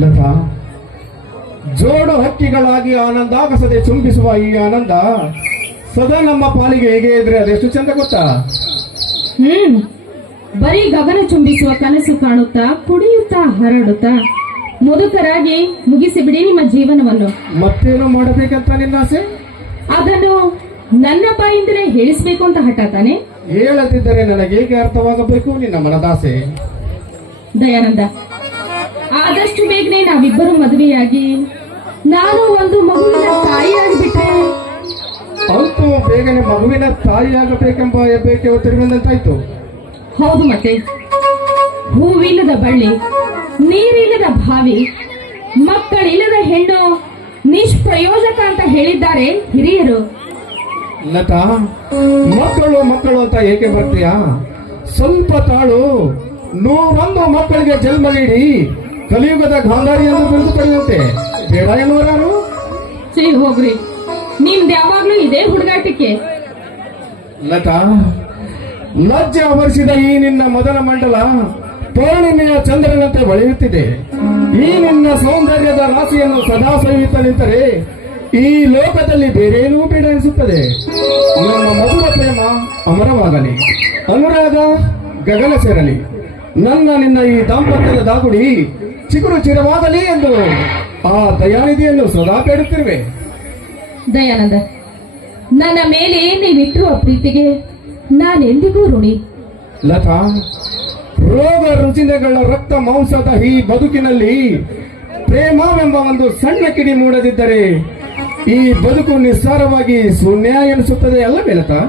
ಲತಾ ಜೋಡು ಹಕ್ಕಿಗಳಾಗಿ ಆನಂದಾಗಸದೆ ಚುಂಬಿಸುವ ಈ ಆನಂದ ಸದಾ ನಮ್ಮ ಪಾಲಿಗೆ ಹೇಗೆ ಇದ್ರೆ ಅದೆಷ್ಟು ಚಂದ ಗೊತ್ತಾ? ಹ್ಮ್. ಬರೀ ಗಗನ ಚುಂಬಿಸುವ ಕನಸು ಕಾಣುತ್ತಾ ಕುಡಿಯುತ್ತಾ ಹರಡುತ್ತಾ ಮುದುಕರಾಗಿ ಮುಗಿಸಿ ಬಿಡಿ ನಿಮ್ಮ ಜೀವನವನ್ನು. ಮತ್ತೇನು ಮಾಡಬೇಕಂತ ನಿನ್ನ ಆಸೆ? ಅದನ್ನು ನನ್ನ ಬಾಯಿಂದಲೇ ಹೇಳಿಸ್ಬೇಕು ಅಂತ ಹಠ ತಾನೆ? ಹೇಳದಿದ್ದರೆ ನನಗೆ ಹೇಗೆ ಅರ್ಥವಾಗಬೇಕು ನಿನ್ನ ಮನದಾಸೆ? ದಯಾನಂದ ಆದಷ್ಟು ಬೇಗನೆ ನಾವಿಬ್ಬರು ಮದುವೆಯಾಗಿ ನಾನು ಒಂದು ಮಗುವಿನ ತಾಯಿಯಾಗಿಬಿಟ್ಟೆ ಅಂತೂ ಬೇಗನೆ ಮಗುವಿನ ತಾಯಿಯಾಗಬೇಕೆಂಬ ಹೆಬ್ಬೆಕೆ ತಿರುಗಿದಂತಾಯ್ತು. ಹೌದು ಮತ್ತೆ. ಹೂವಿಲ್ಲದ ಬಳ್ಳಿ ನೀರಿಲ್ಲದ ಬಾವಿ ಮಕ್ಕಳಿಲ್ಲದ ಹೆಣ್ಣು ನಿಷ್ಪ್ರಯೋಜಕ ಅಂತ ಹೇಳಿದ್ದಾರೆ ಹಿರಿಯರು. ಲತಾ ಮಕ್ಕಳು ಮಕ್ಕಳು ಅಂತ ಏಕೆ ಬರ್ತೀಯಾ? ಸ್ವಲ್ಪ ತಾಳು ನೂರೊಂದು ಮಕ್ಕಳಿಗೆ ಜನ್ಮ ನೀಡಿ ಕಲಿಯುಗದ ಗಾಂಧಾರಿ ಎಂದು ಬಿರುದು ಪಡೆಯುವಂತೆ ಬೇಡ ಎನ್ನುವರಾರು ಸರಿ ಹೋಗ್ರಿ. ನಿಮ್ದು ಯಾವಾಗ್ಲೂ ಇದೇ ಹುಡುಗಾಟಕ್ಕೆ ಲತಾ ಲಜ್ಜೆ ಆವರಿಸಿದ ಈ ನಿನ್ನ ಮೊದಲ ಮಂಡಲ ಪೌರ್ಣಿಮೆಯ ಚಂದ್ರನಂತೆ ಬಳಿಯುತ್ತಿದೆ. ಈ ನಿನ್ನ ಸೌಂದರ್ಯದ ರಾಶಿಯನ್ನು ಸದಾ ಸವಿಯುತ್ತ ನಿಂತರೆ ಈ ಲೋಕದಲ್ಲಿ ಬೇರೇನೂ ಬೇಡ ಎನಿಸುತ್ತದೆ. ನಮ್ಮ ಮಧುರ ಪ್ರೇಮ ಅಮರವಾಗಲಿ. ಅನುರಾಗ ಗಗನ ಸೇರಲಿ. ನನ್ನ ನಿನ್ನ ಈ ದಾಂಪತ್ಯದ ದಾಗುಡಿ ಚಿಗುರು ಚಿರವಾಗಲಿ ಎಂದು ಆ ದಯಾನಿಧಿಯನ್ನು ಸದಾ ಬೇಡುತ್ತಿರುವೆ. ದಯಾನಂದ ನನ್ನ ಮೇಲೆ ನೀವಿಟ್ಟಿರುವ ಪ್ರೀತಿಗೆ ನಾನೆಂದಿಗೂ ಋಣಿ. ಲತಾ ರೋಗ ರುಜಿನಗಳ ರಕ್ತ ಮಾಂಸದ ಈ ಬದುಕಿನಲ್ಲಿ ಪ್ರೇಮವೆಂಬ ಒಂದು ಸಣ್ಣ ಕಿಡಿ ಮೂಡದಿದ್ದರೆ ಈ ಬದುಕು ನಿಸ್ಸಾರವಾಗಿ ಶೂನ್ಯ ಎನಿಸುತ್ತದೆ ಅಲ್ಲವೇ ಲತಾ?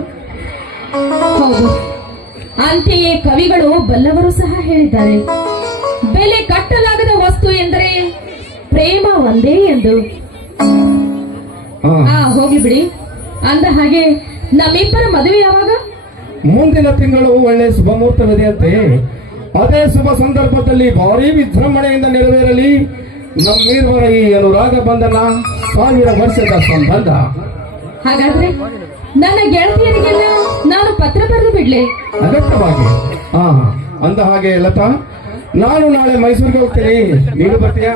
ಅಂತೆಯೇ ಕವಿಗಳು ಬಲ್ಲವರು ಸಹ ಹೇಳಿದ್ದಾರೆ. ಬೆಲೆ ಕಟ್ಟಲಾಗದ ವಸ್ತು ಎಂದರೆ ಪ್ರೇಮ ಒಂದೇ ಎಂದು. ಆ. ಹೋಗ್ಲಿ ಬಿಡಿ. ಅಂದ ಹಾಗೆ ನಮ್ಮಿಬ್ಬರ ಮದುವೆ ಯಾವಾಗ? ಮುಂದಿನ ತಿಂಗಳು ಒಳ್ಳೆ ಶುಭ ಮುಹೂರ್ತವಿದೆಯಂತೆ ಅದೇ ಶುಭ ಸಂದರ್ಭದಲ್ಲಿ ಭಾರಿ ವಿಜೃಂಭಣೆಯಿಂದ ನೆರವೇರಲಿ. ನಮ್ಮೀರ್ವರ ಈ ಅನುರಾಗ ಬಂಧನ ಸಾವಿರ ವರ್ಷದ ಸಂಬಂಧ. ಹಾಗಾದ್ರೆ ನನ್ನ ಗೆಳತಿಯರಿಗೆಲ್ಲ ನಾನು ಪತ್ರ ಬರೆದು ಬಿಡ್ಲಿ. ಅಗತ್ಯವಾಗಿ ಹಾ ಅಂದ ಹಾಗೆ ಲತಾ ನಾನು ನಾಳೆ ಮೈಸೂರಿಗೆ ಹೋಗ್ತೀನಿ. ನೀನು ಬರ್ತೀಯಾ?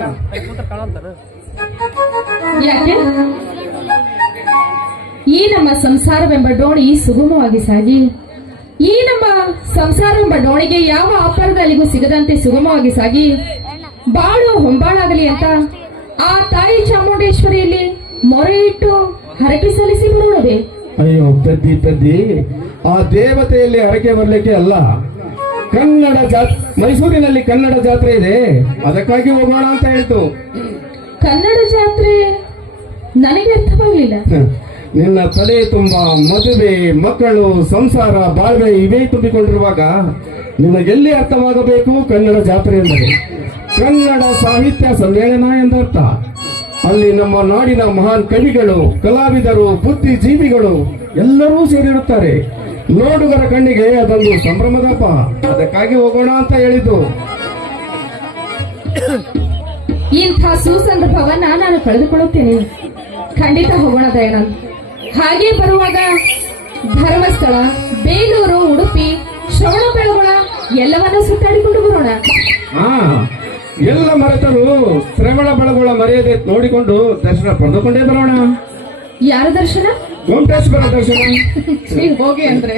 ಯಾಕೆ? ಈ ನಮ್ಮ ಸಂಸಾರವೆಂಬ ಡೋಣಿ ಸುಗಮವಾಗಿ ಸಾಗಿ. ಈ ನಮ್ಮ ಸಂಸಾರವೆಂಬ ಡೋಣಿಗೆ ಯಾವ ಅಪರದಲ್ಲಿಗೂ ಸಿಗದಂತೆ ಸುಗಮವಾಗಿ ಸಾಗಿ. ಬಾಳು ಹೊಂಬಾಳಾಗಲಿ ಅಂತ ಆ ತಾಯಿ ಚಾಮುಂಡೇಶ್ವರಿಯಲ್ಲಿ ಮೊರೆ ಇಟ್ಟು ಹರಕೆ ಸಲ್ಲಿಸಿ ಬರೋಣವೇ ಅಯ್ಯೋ ತದ್ದಿ ತದ್ದಿ. ಆ ದೇವತೆಯಲ್ಲಿ ಹರಕೆ ಬರಲಿಕ್ಕೆ ಅಲ್ಲ. ಕನ್ನಡ ಜಾತ್ರೆ ಮೈಸೂರಿನಲ್ಲಿ ಕನ್ನಡ ಜಾತ್ರೆ ಇದೆ. ಅದಕ್ಕಾಗಿ ಹೋಗೋಣ ಅಂತ ಹೇಳ್ತು. ಕನ್ನಡ ಜಾತ್ರೆ ನನಗೆ ಅರ್ಥವಾಗಲಿಲ್ಲ. ನಿನ್ನ ತಲೆ ತುಂಬಾ ಮದುವೆ ಮಕ್ಕಳು ಸಂಸಾರ ಬಾಳ್ವೆ ಇವೇ ತುಂಬಿಕೊಂಡಿರುವಾಗ ನಿನಗೆಲ್ಲಿ ಅರ್ಥವಾಗಬೇಕು ಕನ್ನಡ ಜಾತ್ರೆ ಎಂದರೆ? ಕನ್ನಡ ಸಾಹಿತ್ಯ ಸಮ್ಮೇಳನ ಎಂದರ್ಥ. ಅಲ್ಲಿ ನಮ್ಮ ನಾಡಿನ ಮಹಾನ್ ಕವಿಗಳು ಕಲಾವಿದರು ಬುದ್ಧಿಜೀವಿಗಳು ಎಲ್ಲರೂ ಸೇರಿರುತ್ತಾರೆ. ನೋಡುಗರ ಕಣ್ಣಿಗೆ ಅದೊಂದು ಸಂಭ್ರಮದಪ್ಪ ಅದಕ್ಕಾಗಿ ಹೋಗೋಣ ಅಂತ ಹೇಳಿದ್ದು. ಇಂಥ ಸುಸಂದರ್ಭವನ್ನ ನಾನು ಕಳೆದುಕೊಳ್ಳುತ್ತೇನೆ. ಖಂಡಿತ ಹೋಗೋಣ ದಯಾನಂದ್. ಹಾಗೆ ಬರುವಾಗ ಧರ್ಮಸ್ಥಳ ಬೇಲೂರು ಉಡುಪಿ ಶ್ರವಣ ಬೆಳಗೋಣ ಎಲ್ಲವನ್ನೂ ಸುತ್ತಾಡಿಕೊಂಡು ಬರೋಣ. ಎಲ್ಲ ಮರೆತರು ಶ್ರವಣ ಬೆಳಗೊಳ ಮರ್ಯಾದೆ ನೋಡಿಕೊಂಡು ದರ್ಶನ ಪಡೆದುಕೊಂಡೇ ಬರೋಣ. ಯಾರ ದರ್ಶನ? ಗೋಮಟೇಶ್ವರ ದರ್ಶನ. ಹೋಗಿ ಅಂದ್ರೆ.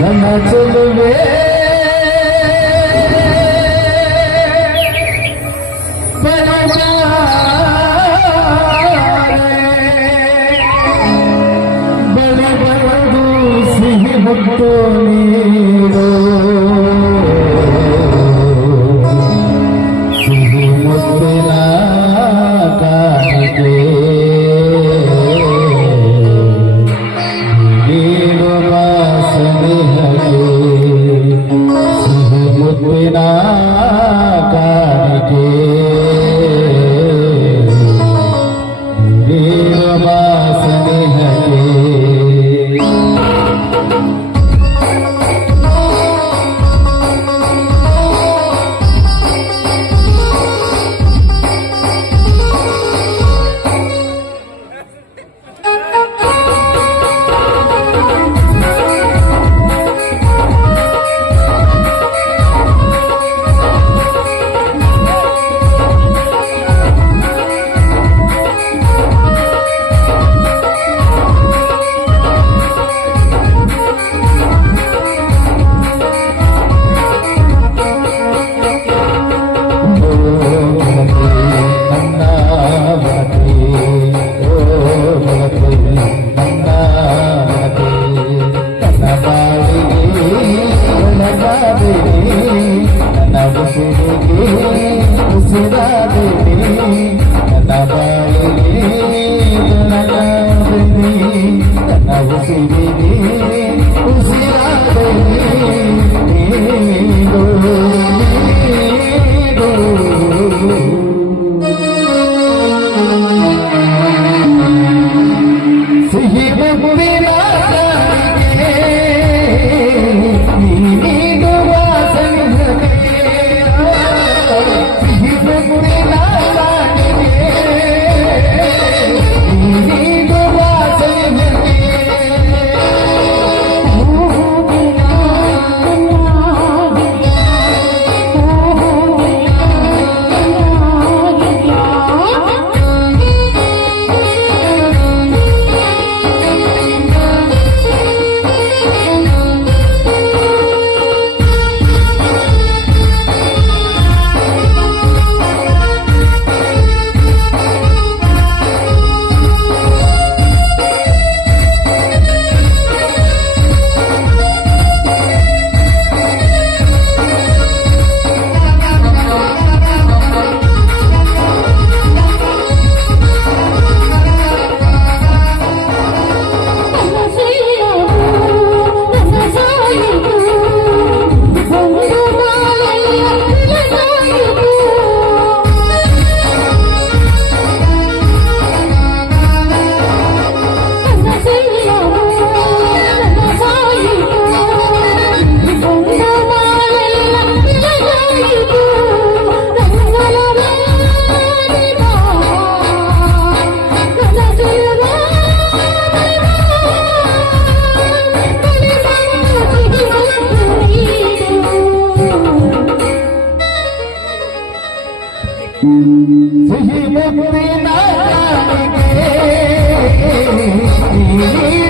ನನ್ನ ಚೆಲುವೆ ಸಿಹಿ ಸಿಹಿ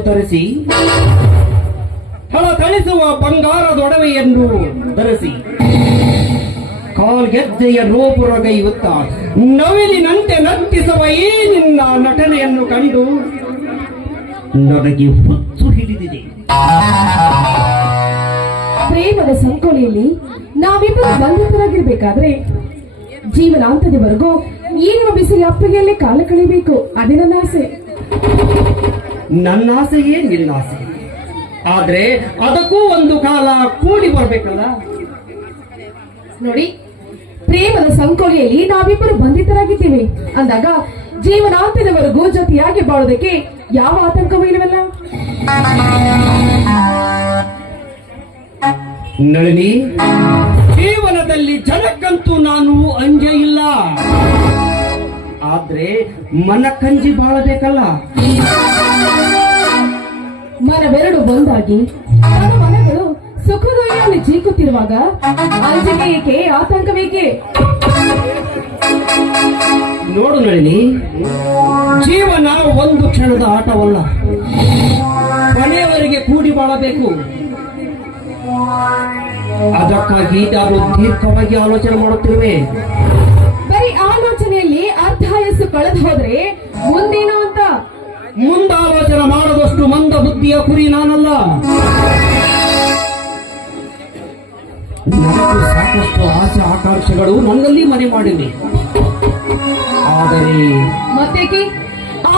ವಸ್ತ್ರಾಭರಣವನ್ನು ಧರಿಸಿ ಥಳ ಥಳಿಸುವ ಬಂಗಾರದೊಡವೆಯನ್ನು ಧರಿಸಿ ಕಾಲ್ಗೆಜ್ಜೆಯ ನೋಪುರಗೈಯುತ್ತ ನವಿಲಿನಂತೆ ನರ್ತಿಸುವ ಈ ನಿನ್ನ ನಟನೆಯನ್ನು ಕಂಡು ನನಗೆ ಹುಚ್ಚು ಹಿಡಿದಿದೆ. ಪ್ರೇಮದ ಸಂಕೋಲೆಯಲ್ಲಿ ನಾವಿಬ್ಬರು ಬಂಧಿತರಾಗಿರ್ಬೇಕಾದ್ರೆ ಜೀವನಾಂತದವರೆಗೂ ಈ ನಿಮ್ಮ ಬಿಸಿಲ ಅಪ್ಪಿಗೆಯಲ್ಲೇ ಕಾಲ ಕಳಿಬೇಕು ಅದೇ ನನ್ನ ಆಸೆ. ನನ್ನ ಆಸೆಯೇ ನಿನ್ನ ಆಸೆ ಆದ್ರೆ ಅದಕ್ಕೂ ಒಂದು ಕಾಲ ಕೂಡಿ ಬರ್ಬೇಕಲ್ಲ? ನೋಡಿ ಪ್ರೇಮದ ಸಂಕೋಲೆಯಲ್ಲಿ ನಾವಿಬ್ಬರು ಬಂಧಿತರಾಗಿದ್ದೀವಿ. ಅಂದಾಗ ಜೀವನಾಂತ್ಯದವರೆಗೂ ಜೊತೆಯಾಗಿ ಬಾಳೋದಕ್ಕೆ ಯಾವ ಆತಂಕವೂ ಇಲ್ಲವಲ್ಲ? ನಳಿನಿ ಜೀವನದಲ್ಲಿ ಜನಕ್ಕಂತೂ ನಾನು ಅಂಜೆ ಇಲ್ಲ. ಆದ್ರೆ ಮನಕಂಜಿ ಬಾಳಬೇಕಲ್ಲ? ಮನವೆರಡು ಒಂದಾಗಿ ಮನ ಮನಗಳು ಸುಖದಾಗಿ ಜೀಕುತ್ತಿರುವಾಗ ಅಂಜಿಕೆ ಏಕೆ ಆತಂಕವೇಕೆ? ನೋಡು ನಳಿನಿ ಜೀವನ ಒಂದು ಕ್ಷಣದ ಆಟವಲ್ಲ. ಮನೆಯವರಿಗೆ ಕೂಡಿ ಬಾಳಬೇಕು. ಅದಕ್ಕಾಗಿ ನಾನು ದೀರ್ಘವಾಗಿ ಆಲೋಚನೆ ಮಾಡುತ್ತಿರುವೆ ಬರೀ ಆಲೋಚನೆಯಲ್ಲಿ ಅರ್ಧಾಯಸ್ಸು ಕಳೆದು ಹೋದ್ರೆ ಮುಂದೇನು ಅಂತ? ಮುಂದಾಲೋಚನೆ ಮಾಡದಷ್ಟು ಮಂದ ಬುದ್ಧಿಯ ಕುರಿ ನಾನಲ್ಲ. ನನಗೂ ಸಾಕಷ್ಟು ಆಸೆ ಆಕಾಂಕ್ಷೆಗಳು ನನ್ನಲ್ಲಿ ಮನೆ ಮಾಡಿದೆ ಆದರೆ ಮತ್ತೇಕೆ?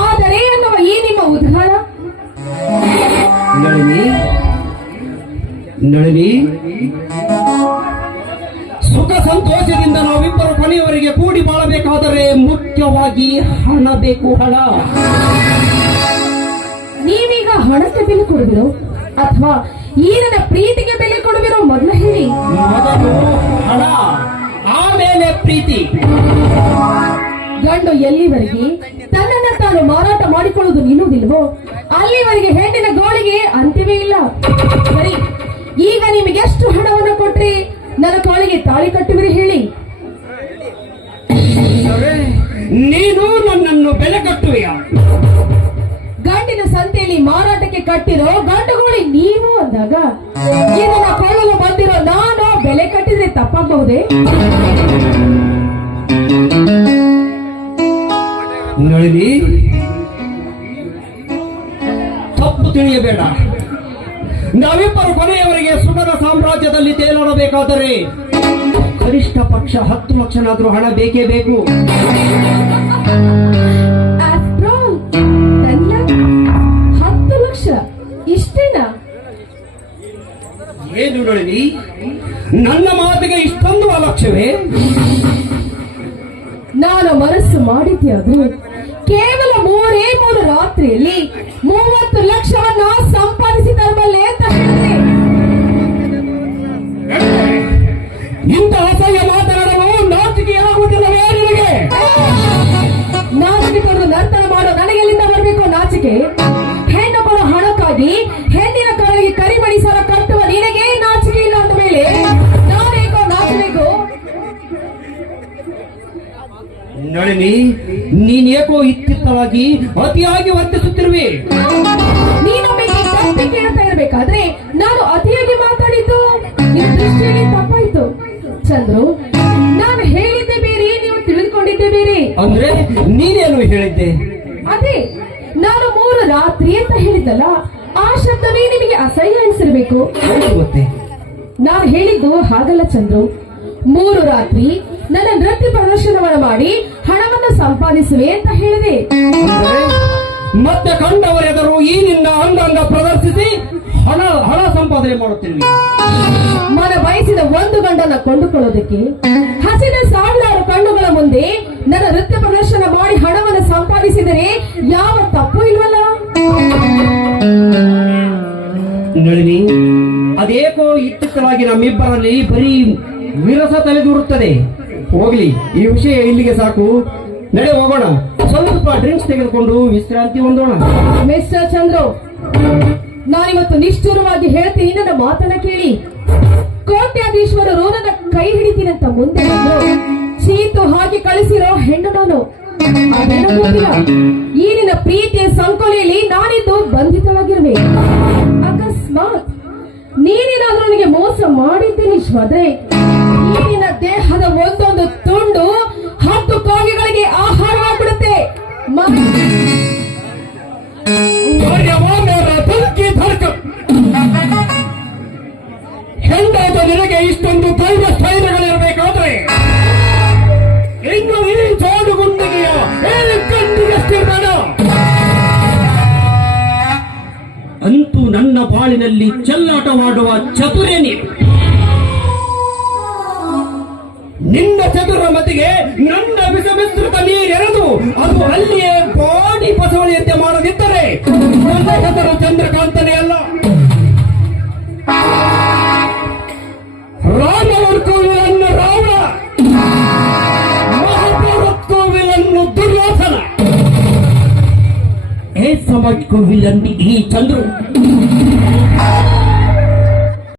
ಆದರೆ ಅನ್ನುವ ಈ ನಿಮ್ಮ ಉದ್ಧಾರ? ನಳಿನಿ? ನಳಿನಿ? ಸುಖ ಸಂತೋಷದಿಂದ ನಾವಿಬ್ಬರು ಕೊನೆಯವರೆಗೆ ಕೂಡಿ ಬಾಳಬೇಕಾದರೆ ಮುಖ್ಯವಾಗಿ ಹಣ ಬೇಕು ಹಣ. ಹಣಕ್ಕೆ ಬೆಲೆ ಕೊಡುವಿರೋ? ಅಥವಾ ಈ ನನ್ನ ಪ್ರೀತಿಗೆ ಬೆಲೆ ಕೊಡುವಿರೋ ಮೊದಲು ಹೇಳಿ. ಹಣ ಆಮೇಲೆ ಪ್ರೀತಿ. ಗಂಡು ಎಲ್ಲಿವರೆಗೆ ತನ್ನನ್ನ ತಾನು ಮಾರಾಟ ಮಾಡಿಕೊಳ್ಳುವುದು ನಿಲ್ಲುವುದಿಲ್ವೋ ಅಲ್ಲಿವರೆಗೆ ಹೆಣ್ಣಿನ ಗೋಳಿಗೆ ಅಂತ್ಯವೇ ಇಲ್ಲ. ಸರಿ ಈಗ ನಿಮಗೆ ಎಷ್ಟು ಹಣವನ್ನು ಕೊಟ್ರಿ ನನ್ನ ಕೋಳಿಗೆ ತಾಳಿ ಕಟ್ಟುವಿರಿ ಹೇಳಿ. ನೀನು ನನ್ನನ್ನು ಬೆಲೆ ಕಟ್ಟುವೆಯ? ಗಂಡಿನ ಸಂತೆಯಲ್ಲಿ ಮಾರಾಟಕ್ಕೆ ಕಟ್ಟಿರೋ ಗಂಡುಗೋಳಿ ನೀವು ಅಂದಾಗ, ಇದನ್ನ ಕೊಳ್ಳಲು ಬಂದಿರೋ ನಾನು ಬೆಲೆ ಕಟ್ಟಿದ್ರೆ ತಪ್ಪಾಗಬಹುದೇ? ನಳಿನಿ, ತಪ್ಪು ತಿಳಿಯಬೇಡ. ನಾವಿಬ್ಬರು ಕೊನೆಯವರೆಗೆ ಸುಮನ ಸಾಮ್ರಾಜ್ಯದಲ್ಲಿ ತೇಲಾಡಬೇಕಾದರೆ ಕನಿಷ್ಠ ಪಕ್ಷ ಹತ್ತು ಲಕ್ಷನಾದ್ರೂ ಹಣ ಬೇಕೇ ಬೇಕು. ಏನು ನನ್ನ ಮಾತಿಗೆ ಇಷ್ಟೊಂದು ಅಲಕ್ಷ್ಯವೇ? ನಾನು ಮನಸ್ಸು ಮಾಡಿದ್ಯಾದ್ರು ಕೇವಲ ಮೂರೇ ಮೂರು ರಾತ್ರಿಯಲ್ಲಿ ಮೂವತ್ತು ಲಕ್ಷವನ್ನ ಸಂಪಾದಿಸಿ ತರಬಲ್ಲೇ ಅಂತ ಹೇಳಿದೆ. ಇಂಥ ಅಸಹ್ಯ ಮಾತನಾಡಲು ನಾಚಿಕೆಯಾಗುವುದಿಲ್ಲವೇ ನಿನಗೆ? ನಾಚಿಕೆ ಪಡೆದು ನರ್ತನ ಮಾಡೋ ನನಗೆಲ್ಲಿಂದ ಬರಬೇಕು ನಾಚಿಕೆ? ಇತ್ತಿತ್ತಲಾಗಿ ಅತಿಯಾಗಿ ವರ್ತಿಸುತ್ತಿರುವೆ. ನೀನು ತಪ್ಪಿ ಕೇಳ್ತಾ ಇರಬೇಕಾದ್ರೆ ನಾನು ಅತಿಯಾಗಿ ಮಾತಾಡಿದ್ದು ದೃಷ್ಟಿಯಲ್ಲಿ ತಪ್ಪಾಯ್ತು. ಚಂದ್ರು ನಾನು ಹೇಳಿದ್ದೆ ಬೇರೆ ನೀವು ತಿಳಿದುಕೊಂಡಿದ್ದೆ ಬೇರೆ. ಅಂದ್ರೆ ನೀನೇನು ಹೇಳಿದ್ದೆ? ಅದೇ ನಾನು ಮೂರು ರಾತ್ರಿ ಅಂತ ಹೇಳಿದ್ದಲ್ಲ ಆ ಶಬ್ದವೇ ನಿಮಗೆ ಅಸಹ್ಯ ಅನಿಸಿರ್ಬೇಕು ನಾನು ಹೇಳಿದ್ದು ಹಾಗಲ್ಲ ಚಂದ್ರು. ಮೂರು ರಾತ್ರಿ ನನ್ನ ನೃತ್ಯ ಪ್ರದರ್ಶನವನ್ನು ಮಾಡಿ ಹಣವನ್ನು ಸಂಪಾದಿಸುವೆ ಅಂತ ಹೇಳಿದೆ. ಮತ್ತೆ ಕಂಡವರೆದರು ಈ ನಿನ್ನ ಅಂಗಾಂಗ ಪ್ರದರ್ಶಿಸಿ ಹಣ ಹಣ ಸಂಪಾದನೆ ಮಾಡುತ್ತೇನೆ ಮನ ಬಯಸಿದ ಒಂದು ಗಂಡನ್ನ ಕೊಂಡುಕೊಳ್ಳೋದಕ್ಕೆ ಹಸಿದ ಸಾವಿರಾರು ಕಣ್ಣುಗಳ ಮುಂದೆ ನನ್ನ ನೃತ್ಯ ಪ್ರದರ್ಶನ ಮಾಡಿ ಹಣವನ್ನು ಸಂಪಾದಿಸಿದರೆ ಯಾವ ತಪ್ಪು ಇಲ್ವಲ್ಲ? ನಳಿನಿ ಅದೇಕೋ ಇತ್ತಿತ್ತವಾಗಿ ನಮ್ಮಿಬ್ಬರಲ್ಲಿ ಬರೀ ವಿರಸ ತಲೆದೂರುತ್ತದೆ. ಹೋಗ್ಲಿ, ಈ ವಿಷಯ ಇಲ್ಲಿಗೆ ಸಾಕು. ನಡೆ ಹೋಗೋಣ. ಸ್ವಲ್ಪ ಡ್ರಿಂಕ್ಸ್ ತೆಗೆದುಕೊಂಡು ವಿಶ್ರಾಂತಿ ಹೊಂದೋಣ. ಮಿಸ್ಟರ್ ಚಂದ್ರು, ನಾನಿವತ್ತು ನಿಷ್ಠುರವಾಗಿ ಹೇಳ್ತೀನಿ, ನನ್ನ ಮಾತನ್ನ ಕೇಳಿ. ಕೋಟ್ಯಾಧೀಶ್ವರರು ನನ್ನ ಕೈ ಹಿಡಿತೀನಂತ ಮುಂದೆ ಚೀತು ಹಾಕಿ ಕಳಿಸಿರೋ ಹೆಣ್ಣು ನಾನು. ಈ ಪ್ರೀತಿಯ ಸಂಕೊಲೆಯಲ್ಲಿ ನಾನಿದ್ದು ಬಂಧಿತವಾಗಿರುವೆ ಅಕಸ್ಮಾತ್ ನೀನೇನಾದ್ರೂ ನನಗೆ ಮೋಸ ಮಾಡಿದ್ದೀನಿ ಶ್ವದ್ರೆ ನಿನ್ನ ದೇಹದ ಒಂದೊಂದು ತುಂಡು ಹತ್ತು ಕಾಗೆಗಳಿಗೆ ಆಹಾರವಾಗ್ಬಿಡುತ್ತೆ ಹೆಂಡಾದ ನಿನಗೆ ಇಷ್ಟೊಂದು ದೈವ ಸ್ಥೈರ್ಯಗಳಿರಬೇಕಾದ್ರೆ, ಇನ್ನು ಈ ಜೋಡು ಗುಂಡಿಗೆಯ ಕಂಡಿಗೆಷ್ಟಿರ್ಬೇಡ ಅಂತೂ ನನ್ನ ಬಾಳಿನಲ್ಲಿ ಚೆಲ್ಲಾಟವಾಡುವ ಚತುರೇ ನೀನು ನಿನ್ನ ಚತುರ ಮತಿಗೆ ನನ್ನ ವಿಷಮಿಶ್ರಿತ ನೀರೆರೆದು, ಅದು ಅಲ್ಲಿಯೇ ಬಾಡಿ ಬಸವಳಿಯಂತೆ ಮಾಡದಿದ್ದರೆ ನನ್ನ ಹೆಸರು ಚಂದ್ರಕಾಂತನೇ ಅಲ್ಲ. ರಾಮವರ್ಕೋವಿಲನ್ನು ರಾವಣ ಮಹಾಭಾರತ್ಕೋವಿಲನ್ನು ದುರ್ಯೋಧನ. ಏ ಸಮಾಜ್ ಕೋವಿಲನ್ನು ಈ ಚಂದ್ರು.